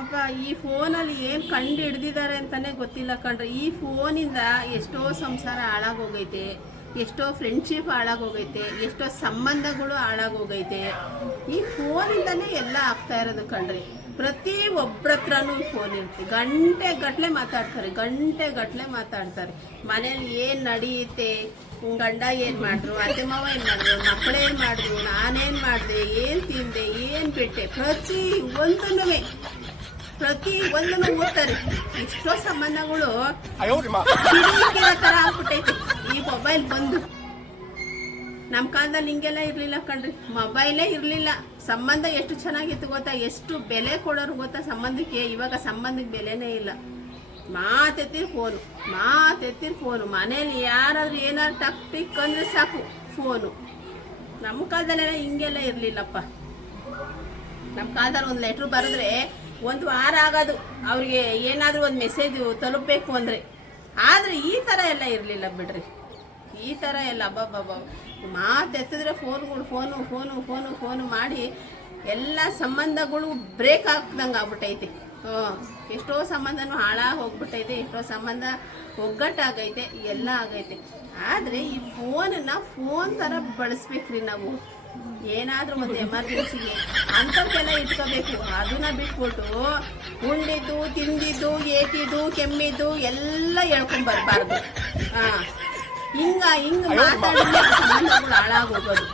ಅಪ್ಪ ಈ ಫೋನಲ್ಲಿ ಏನು ಕಂಡು ಹಿಡ್ದಿದ್ದಾರೆ ಅಂತಾನೆ ಗೊತ್ತಿಲ್ಲ ಕಣ್ರಿ. ಈ ಫೋನಿಂದ ಎಷ್ಟೋ ಸಂಸಾರ ಹಾಳಾಗೋಗೈತೆ, ಎಷ್ಟೋ ಫ್ರೆಂಡ್ಶಿಪ್ ಹಾಳಾಗೋಗೈತೆ, ಎಷ್ಟೋ ಸಂಬಂಧಗಳು ಹಾಳಾಗೋಗೈತೆ. ಈ ಫೋನಿಂದನೇ ಎಲ್ಲ ಆಗ್ತಾ ಇರೋದು ಕಣ್ರಿ. ಪ್ರತಿ ಒಬ್ಬರ ಹತ್ರನೂ ಫೋನ್ ಇರುತ್ತೆ, ಗಂಟೆ ಗಟ್ಟಲೆ ಮಾತಾಡ್ತಾರೆ. ಮನೇಲಿ ಏನು ನಡೆಯುತ್ತೆ, ಗಂಡ ಏನು ಮಾಡಿದ್ರು, ಅತ್ತೆ ಮಾವ ಏನು ಮಾಡಿದ್ರು, ಮಕ್ಕಳೇನು ಮಾಡಿದ್ರು, ನಾನೇನು ಮಾಡಿದೆ, ಏನು ತಿಂದೆ, ಏನು ಬಿಟ್ಟೆ, ಪ್ರತಿ ಒಂದನ್ನು ಓದ್ತಾರೆ. ಎಷ್ಟೋ ಸಂಬಂಧಗಳು ಕಿರಿಕಿರ ಥರ ಆಗ್ಬಿಟ್ಟೈತೆ ಈ ಮೊಬೈಲ್ ಬಂದು. ನಮ್ಮ ಕಾಲದಲ್ಲಿ ಹಿಂಗೆಲ್ಲ ಇರಲಿಲ್ಲ ಕಣ್ರಿ, ಮೊಬೈಲೇ ಇರಲಿಲ್ಲ. ಸಂಬಂಧ ಎಷ್ಟು ಚೆನ್ನಾಗಿತ್ತು ಗೊತ್ತಾ, ಎಷ್ಟು ಬೆಲೆ ಕೊಡೋರು ಗೊತ್ತಾ ಸಂಬಂಧಕ್ಕೆ. ಇವಾಗ ಸಂಬಂಧಕ್ಕೆ ಬೆಲೆನೇ ಇಲ್ಲ. ಮಾತೆತ್ತಿರ್ ಫೋನು, ಮನೇಲಿ ಯಾರಾದ್ರೂ ಏನಾದ್ರು ಟಕ್ ಅಂದರೆ ಸಾಕು ಫೋನು. ನಮ್ಮ ಕಾಲದಲ್ಲೆಲ್ಲ ಹಿಂಗೆಲ್ಲ ಇರಲಿಲ್ಲಪ್ಪ. ನಮ್ಮ ಕಾಲದಲ್ಲಿ ಒಂದು ಲೆಟ್ರ್ ಬರೆದ್ರೆ 1 ವಾರ ಆಗೋದು ಅವ್ರಿಗೆ ಏನಾದರೂ ಒಂದು ಮೆಸೇಜ್ ತಲುಪಬೇಕು ಅಂದರೆ. ಆದರೆ ಈ ಥರ ಎಲ್ಲ ಇರಲಿಲ್ಲ ಬಿಡ್ರಿ. ಈ ಥರ ಎಲ್ಲ ಅಬ್ಬಬ್ಬಬ್ಬ ಮಾತೆತ್ತಿದ್ರೆ ಫೋನು ಮಾಡಿ ಎಲ್ಲ ಸಂಬಂಧಗಳು ಬ್ರೇಕ್ ಆಗ್ದಂಗೆ ಆಗ್ಬಿಟ್ಟೈತೆ. ಎಷ್ಟೋ ಸಂಬಂಧನೂ ಹಾಳಾಗಿ ಹೋಗ್ಬಿಟ್ಟೈತೆ, ಎಷ್ಟೋ ಸಂಬಂಧ ಒಗ್ಗಟ್ಟಾಗೈತೆ, ಎಲ್ಲ ಆಗೈತೆ. ಆದರೆ ಈ ಫೋನನ್ನು ಫೋನ್ ಥರ ಬಳಸ್ಬೇಕ್ರಿ ನಾವು. ಏನಾದರೂ ಒಂದು ಎಮರ್ಜೆನ್ಸಿಗೆ ಅಂಥವ್ಕೆಲ್ಲ ಇಟ್ಕೋಬೇಕು. ಅದನ್ನ ಬಿಟ್ಬಿಟ್ಟು ಉಂಡಿದ್ದು, ತಿಂದಿದ್ದು, ಏಟಿದ್ದು, ಕೆಮ್ಮಿದ್ದು ಎಲ್ಲ ಹೇಳ್ಕೊಂಬರ್ಬಾರ್ದು. ಹಿಂಗೆ ಮಾತಾಡಿದ್ರೆ ಸಂಬಂಧಗಳು ಹಾಳಾಗೋಗೋದು.